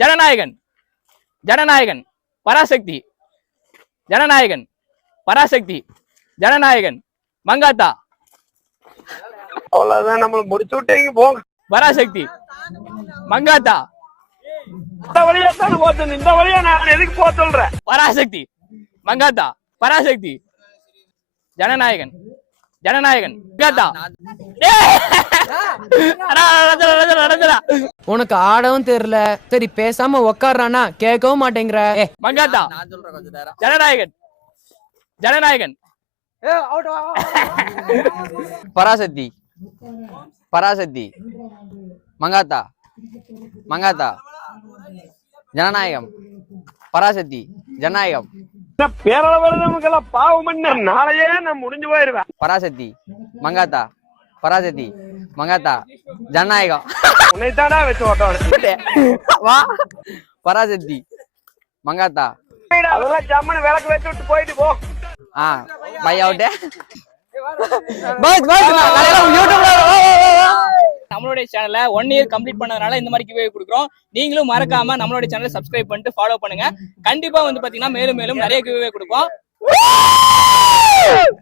ஜனநாயகன் ஜனநாயகன் பராசக்தி ஜனநாயகன் பராசக்தி ஜனநாயகன் மங்காத்தா அவ்வளவுதான் நம்மள முடிச்சு விட்டீங்க போங்க. பராசக்தி மங்காத்தா இந்த வழியா தான் போச்சு. இந்த வழியா நான் எதுக்கு போக சொல்றேன்? பராசக்தி மங்காத்தா பராசக்தி ஜனநாயகன் ஜனநாயகன் மங்காத்தா. உனக்கு ஆடவும் தெரியல, சரி பேசாம உக்காடுறானா கேட்கவும் மாட்டேங்கிற. மங்காத்தா ஜனநாயகன் ஜனநாயகன் பராசக்தி பராசக்தி மங்காத்தா மங்காத்தா ஜனநாயகம் பராசக்தி ஜனநாயகம் பேரளவுக்கெல்லாம் பாவம் பண்ண நாளையே நான் முடிஞ்சு போயிருவேன். பராசக்தி மங்காத்தா பராசக்தி மங்காத்தா ஜனநாயகம் உன்னைத்தானா வச்சு ஓட்டம் வா பராசக்தி மங்காத்தா அதெல்லாம் ஜம்முன்னு விளக்கு வச்சு விட்டு போயிட்டு போ. Bye out. நம்மளுடைய சேனலை 1 இயர் கம்ப்ளீட் பண்ணதுனால இந்த மாதிரி கிவ்வே கொடுக்குறோம். நீங்களும் மறக்காம நம்மளுடைய சேனலை சப்ஸ்கிரைப் பண்ணிட்டு ஃபாலோ பண்ணுங்க. கண்டிப்பா வந்து பாத்தீங்கன்னா மேலும் மேலும் நிறைய கிவ்வே கொடுப்போம்.